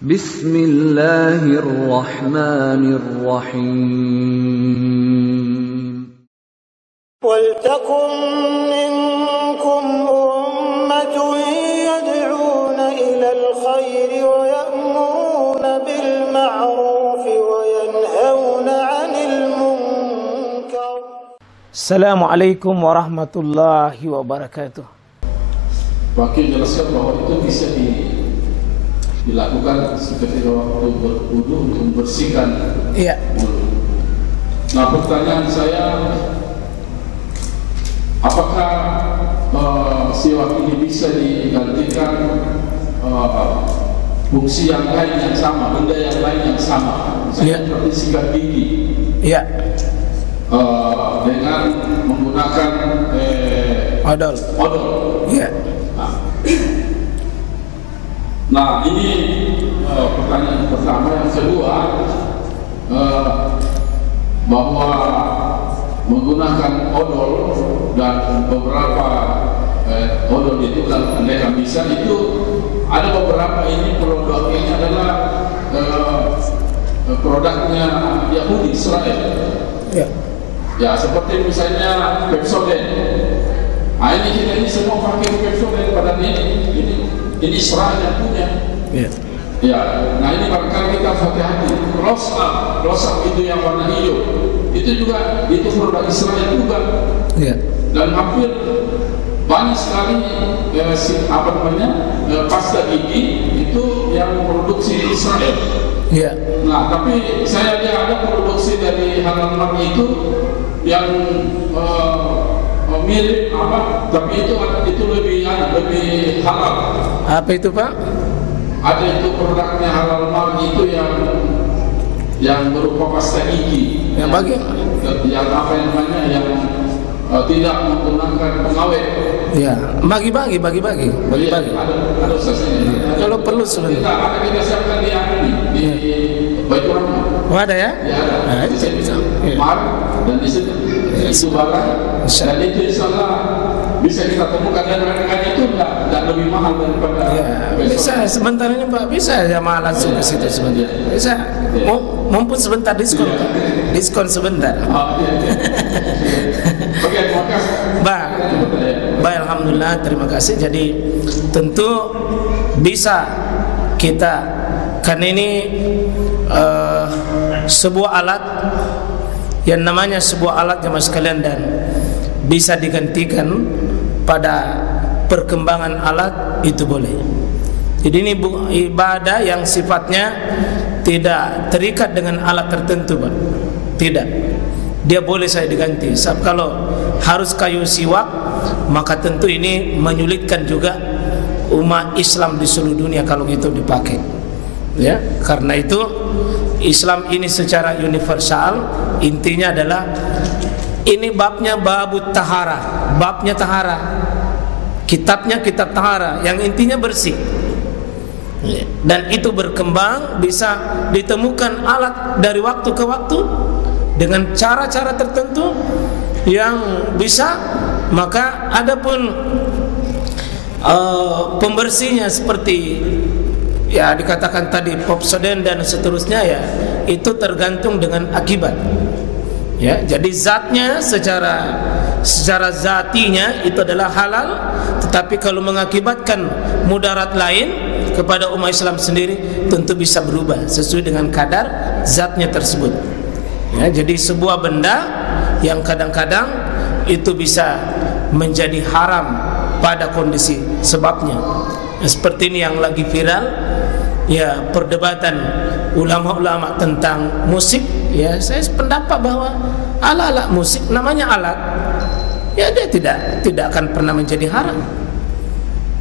Bismillahirrahmanirrahim. Waltakum minkum ummatun yad'una ilal khairi wa ya'muruna bil ma'ruf wa yanhauna 'anil munkar. Assalamualaikum warahmatullahi wabarakatuh. Wakil jelaskan bahwa itu bisa dilakukan seperti waktu berwudu untuk membersihkan wudu. Nah, pertanyaan saya, apakah siwak ini bisa digantikan fungsi yang lain yang sama, benda yang lain yang sama, misalnya seperti sikat gigi, dengan menggunakan odol. Nah, ini pertanyaan pertama. Yang kedua, bahwa menggunakan odol dan beberapa odol itu dan aneka bisa itu ada beberapa ini produk ini adalah produknya Yahudi Israel. Ya, seperti misalnya Pepsodent. Nah, ini semua pakai Pepsodent, padahal ini Israel yang punya. Ya, nah ini barangkali kita harus hati-hati. Rosam itu yang warna hijau, itu juga itu produk Israel juga. Dan hampir banyak sekali pasta gigi itu yang produksi Israel. Nah, tapi saya lihat ada produksi dari halal marmi itu yang mirip tapi itu lebih halal. Apa itu, Pak? Ada itu produknya halal marmi itu yang berupa pasta gigi. Yang tidak menggunakan pengawet. Bagi-bagi. Ada sasanya. Kalau perlu sebentar. Kita siapkan di Baitur Rahman. Oh, ada ya? Ya, ada. Bisa. Dan di situ itu barang. Dan itu insyaallah bisa kita temukan, dan harganya itu tidak lebih mahal daripada bisa sebentar ini, Pak, bisa ya mahal langsung ke situ sebentar. Bisa. Mumpun sebentar diskon, Pak. Diskon sebentar. Oke, terima kasih. Baik, alhamdulillah, terima kasih. Jadi tentu bisa kita, kan ini sebuah alat yang namanya sebuah alat jemaah sekalian, dan bisa digantikan pada perkembangan alat itu boleh. Jadi ini ibadah yang sifatnya tidak terikat dengan alat tertentu, Pak. Tidak. Dia boleh saya diganti. Sebab kalau harus kayu siwak, maka tentu ini menyulitkan juga umat Islam di seluruh dunia kalau itu dipakai. Ya, karena itu Islam ini secara universal, intinya adalah ini babnya babut tahara, babnya tahara, kitabnya kitab tahara, yang intinya bersih. Dan itu berkembang, bisa ditemukan alat dari waktu ke waktu dengan cara-cara tertentu yang bisa. Maka adapun pembersihnya seperti ya dikatakan tadi Pepsodent dan seterusnya, ya itu tergantung dengan akibat. Ya, jadi zatnya secara zatinya itu adalah halal, tetapi kalau mengakibatkan mudarat lain kepada umat Islam sendiri, tentu bisa berubah sesuai dengan kadar zatnya tersebut. Ya, jadi sebuah benda yang kadang-kadang itu bisa menjadi haram pada kondisi sebabnya. Seperti ini yang lagi viral, ya, perdebatan ulama-ulama tentang musik. Ya, saya pendapat bahwa alat-alat musik namanya alat, ya dia tidak akan pernah menjadi haram.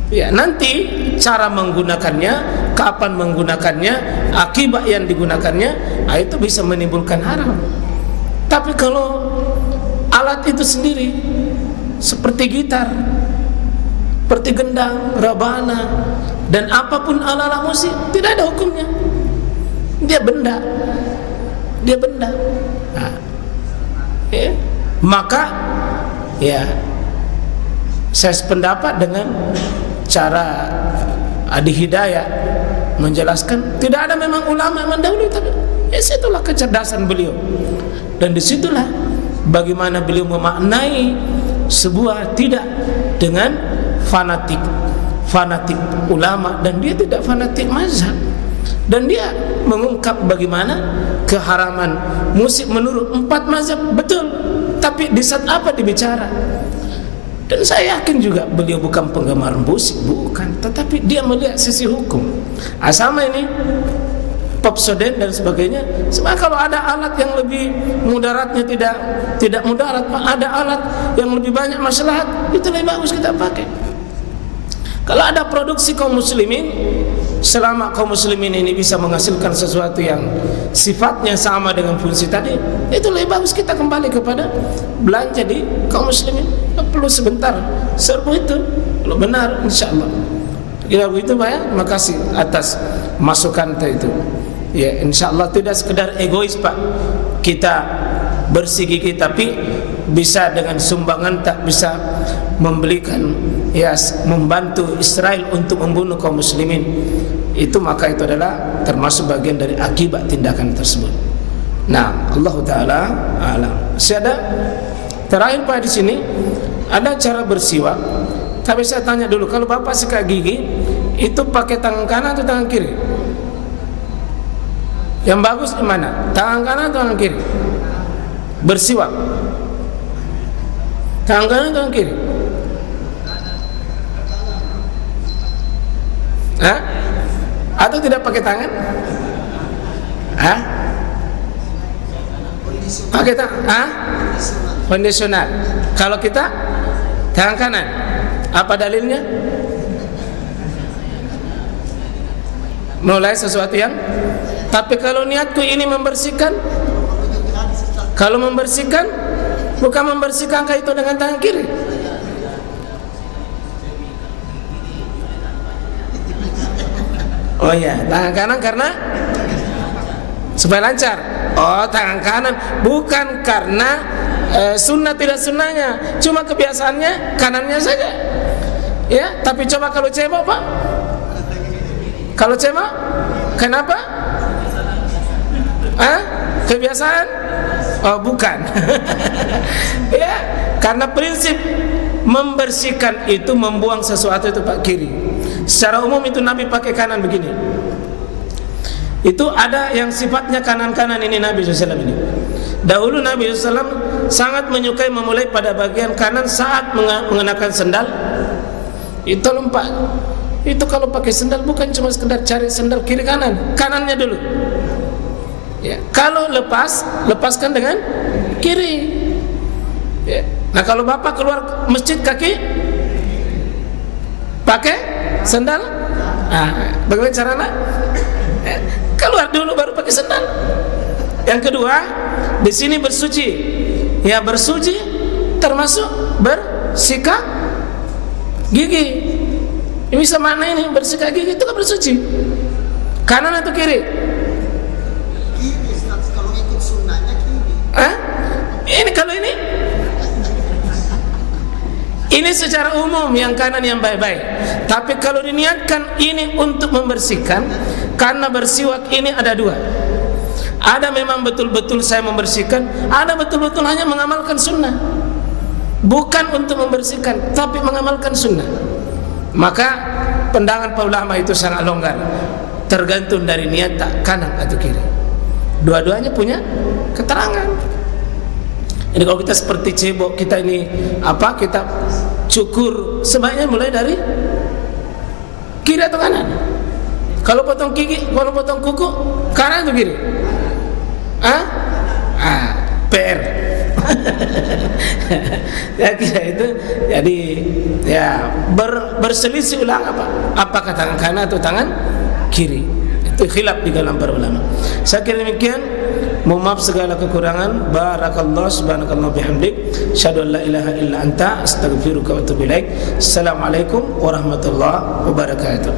Ya, nanti cara menggunakannya, kapan menggunakannya, akibat yang digunakannya, itu bisa menimbulkan haram. Tapi kalau alat itu sendiri seperti gitar, seperti gendang, rabana, dan apapun alat-alat musik, tidak ada hukumnya. Dia benda. Nah, maka ya saya sependapat dengan cara Adi Hidayat menjelaskan. Tidak ada memang ulama yang mendahului, tapi situlah kecerdasan beliau. Dan disitulah bagaimana beliau memaknai sebuah tidak dengan fanatik ulama, dan dia tidak fanatik mazhab. Dan dia mengungkap bagaimana keharaman musik menurut 4 mazhab, betul. Tapi di saat apa dibicara? Dan saya yakin juga beliau bukan penggemar musik, bukan. Tetapi dia melihat sisi hukum. Sama ini Popsoden dan sebagainya. Sebab kalau ada alat yang lebih mudaratnya tidak mudarat, ada alat yang lebih banyak maslahat, itu lebih bagus kita pakai. Kalau ada produksi kaum muslimin, selama kaum muslimin ini bisa menghasilkan sesuatu yang sifatnya sama dengan fungsi tadi, itu lebih bagus kita kembali kepada belanja di kaum muslimin. Perlu sebentar serbu itu, kalau benar insyaallah. Kira begitu Pak ya. Terima kasih atas masukan itu. Ya, insyaallah tidak sekedar egois Pak, kita bersih gigi, tapi bisa dengan sumbangan, tak bisa membelikan, ya, membantu Israel untuk membunuh kaum muslimin. Itu maka itu adalah termasuk bagian dari akibat tindakan tersebut. Nah, Allah Taala alam. Masih ada terakhir Pak di sini ada cara bersiwak. Tapi saya tanya dulu, kalau Bapak sikat gigi itu pakai tangan kanan atau tangan kiri? Yang bagus di mana? Tangan kanan atau tangan kiri? Bersiwak. Tangan kanan atau tangan kiri? Hah? Atau tidak pakai tangan? Hah? Pakai tangan? Hah? Kondisional. Kalau kita tangan kanan, apa dalilnya? Mulai sesuatu yang, tapi kalau niatku ini membersihkan, kalau membersihkan bukan membersihkan itu dengan tangan kiri. Oh ya, tangan kanan karena supaya lancar. Oh, tangan kanan bukan karena sunnah tidak sunnahnya, cuma kebiasaannya kanannya saja. Ya, tapi coba kalau cebok Pak, kalau cebok, kenapa? Kebiasaan? Oh bukan. Ya, karena prinsip membersihkan itu membuang sesuatu itu Pak kiri. Secara umum itu Nabi pakai kanan begini. Itu ada yang sifatnya kanan-kanan ini Nabi SAW ini. Dahulu Nabi SAW sangat menyukai memulai pada bagian kanan saat mengenakan sendal. Itu lompat. Itu kalau pakai sendal bukan cuma sekedar cari sendal kiri kanan, kanannya dulu. Ya, kalau lepaskan dengan kiri. Ya. Nah kalau Bapak keluar masjid kaki pakai sendal, bagaimana caranya? Keluar dulu baru pakai sendal. Yang kedua, di sini bersuci. Ya, bersuci termasuk bersikat gigi. Ini bisa makna ini, bersikat gigi itu kan bersuci. Kanan atau kiri? Kiri, kalau ikut sunnahnya kiri. Ini kalau ini secara umum yang kanan yang baik-baik. Tapi kalau diniatkan ini untuk membersihkan, karena bersiwak ini ada dua. Ada memang betul-betul saya membersihkan, ada betul-betul hanya mengamalkan sunnah. Bukan untuk membersihkan, tapi mengamalkan sunnah. Maka pandangan para ulama itu sangat longgar, tergantung dari niat tak kanan atau kiri. Dua-duanya punya keterangan. Jadi kalau kita seperti cebok, kita ini kita cukur, sebaiknya mulai dari kiri atau kanan. Kalau potong gigi, kalau potong kuku, kanan atau kiri? PR. Ya kira itu. Jadi ya berselisih ulama apakah tangan kanan atau tangan kiri. Itu khilaf di kalangan para ulama. Saya kira demikian. Mohon maaf segala kekurangan. Barakallahu subhanakallah bihamdik. Asyhadu an la ilaha illa anta astaghfiruka wa atubu ilaik. Assalamualaikum warahmatullahi wabarakatuh.